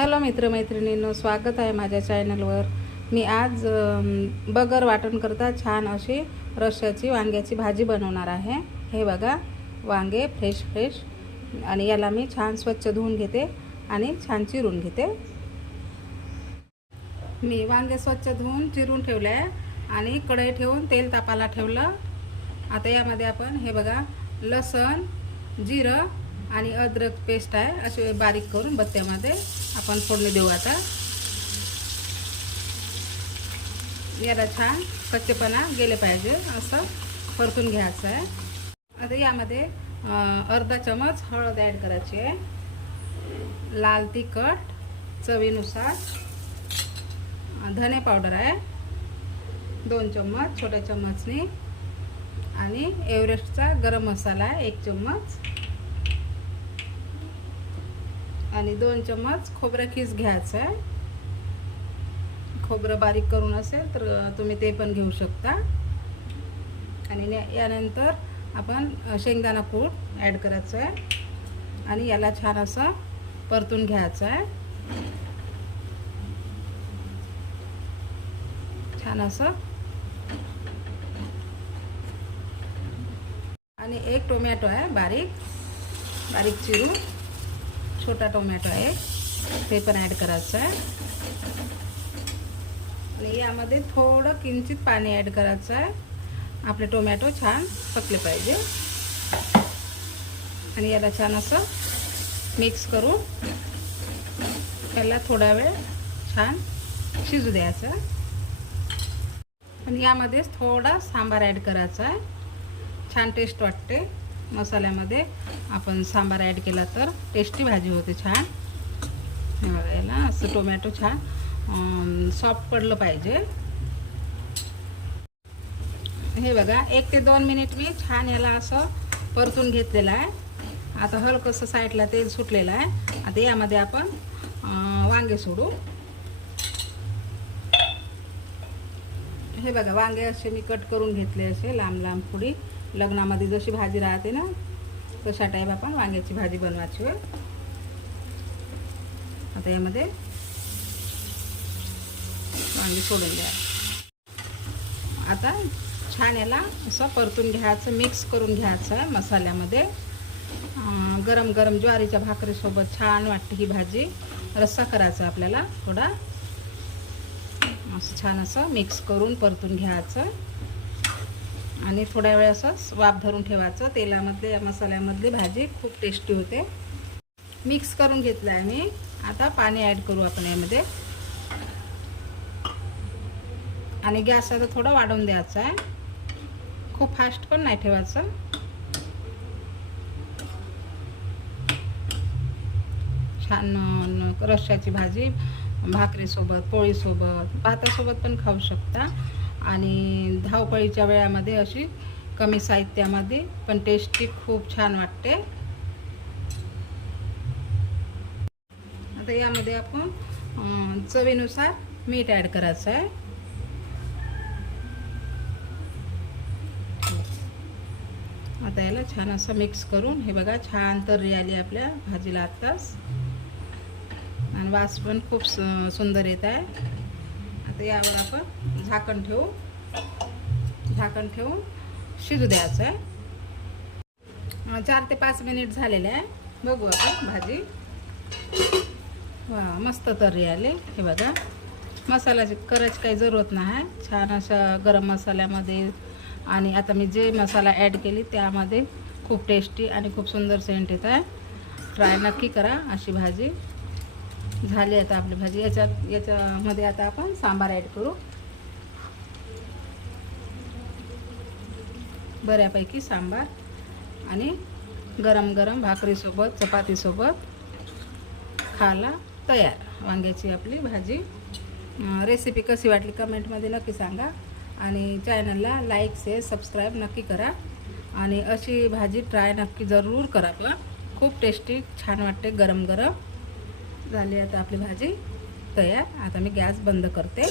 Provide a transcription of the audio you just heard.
Hello मित्रमैत्रिणींनो स्वागत आहे माझ्या चॅनलवर. मी आज बगर वाटण करता छान अशी रश्याची वांग्याची भाजी बनवणार आहे. हे बघा वांगे फ्रेश फ्रेश आणि याला मी छान स्वच्छ धुवून घेते आणि छान चिरून घेते. मी वांगे स्वच्छ धुवून चिरून ठेवले आहे आणि कढई ठेवून तेल तापाला ठेवलं. आता यामध्ये आपण हे बघा लसण जिरं आणि अद्रक पेस्ट आहे असे बारीक करून बत्त्यामध्ये आपण फोडणी देऊ आता. याला छान कच्चेपणा गेले पाहिजे असं परतून घ्यायचं आहे. आता यामध्ये अर्धा चमच हळद ॲड करायची आहे. लाल तिखट चवीनुसार. धने पावडर आहे. दोन चम्मच छोट्या चम्मचनी. आणि एव्हरेस्टचा गरम मसाला आहे एक चम्मच. आणि दोन चम्मच खोबरं खीस घ्यायचं आहे खोबरं बारीक करून असेल तर तुम्ही ते पण घेऊ शकता. आणि यानंतर आपण शेंगदाणा कूट ॲड करायचं आहे आणि याला छान असं परतून घ्यायचं आहे छान असं. आणि एक टोमॅटो आहे बारीक बारीक चिरून. छोटा टोमॅटो आहे. ते पण ॲड करायचं आहे. आणि यामध्ये थोडं किंचित पाणी ॲड करायचं आहे. आपले टोमॅटो छान पकले पाहिजे. आणि याला छान असं मिक्स करून त्याला थोडा वेळ छान शिजू द्यायचं आणि यामध्येच थोडा सांबार ॲड करायचा आहे. छान टेस्ट वाटते. मसाल्यामध्ये आपण सांबार ॲड केला तर टेस्टी भाजी होते छान. हे बघा असं टोमॅटो छान सॉफ्ट पडलं पाहिजे. हे बघा एक ते दोन मिनिट मी छान याला असं परतून घेतलेलं आहे. आता हलकंसं साईडला तेल सुटलेलं आहे. आता यामध्ये आपण वांगे सोडू. हे बघा वांगे असे मी कट करून घेतले असे लांब लांब पुडी लग्नामध्ये जशी भाजी राहते ना तशा टाईप आपण वांग्याची भाजी बनवायची होय. आता यामध्ये वांगे सोडून द्या आता छान याला असं परतून घ्यायचं मिक्स करून घ्यायचं आहे मसाल्यामध्ये. गरम गरम ज्वारीच्या भाकरीसोबत छान वाटते ही भाजी. रस्सा करायचा आपल्याला थोडा. असं छान असं मिक्स करून परतून घ्यायचं. आणि थोड्या वेळ असं वाफ धरून ठेवायचं. तेलामधले या मसाल्यामधली भाजी खूप टेस्टी होते. मिक्स करून घेतलं आहे मी आता पाणी ॲड करू आपण यामध्ये. आणि गॅस आता थोडा वाढवून द्यायचा आहे. खूप फास्ट पण नाही ठेवायचं. छान रश्याची भाजी भाकरीसोबत पोळीसोबत भातासोबत पण खाऊ शकता. आणि धावपळीच्या वेळामध्ये अशी कमी साहित्यामध्ये पण टेस्टी खूप छान वाटते. आता यामध्ये आपण चवीनुसार मीठ ॲड करायचं आहे. आता याला छान असं मिक्स करून हे बघा छान तर्री आली आपल्या भाजीला आत्ताच. आणि वास पण खूप सुंदर येत आहे. आता यावर आपण झाकण ठेवू. झाकण ठेवून शिजू द्यायचं आहे. चार ते पाच मिनिट झालेले आहे. बघू आपण भाजी. वा मस्त तर्री आले. हे बघा. मसाल्याची करायची काही जरूरत नाही. छान अशा गरम मसाल्यामध्ये आणि आता मी जे मसाला ॲड केली त्यामध्ये खूप टेस्टी आणि खूप सुंदर सेंट येत आहे. ट्राय नक्की करा अशी भाजी. झाली आता आपली भाजी. याच्यात याच्यामध्ये आता आपण सांबार ॲड करू. बऱ्यापैकी सांबार आणि गरम गरम भाकरीसोबत चपातीसोबत खायला तयार. वांग्याची आपली भाजी. रेसिपी कशी वाटली कमेंटमध्ये नक्की सांगा. आणि चॅनलला लाईक शेअर सबस्क्राईब नक्की करा. आणि अशी भाजी ट्राय नक्की जरूर करा. पण खूप टेस्टी छान वाटते गरम गरम. झाली आता आपली भाजी तयार. आता मी गॅस बंद करते.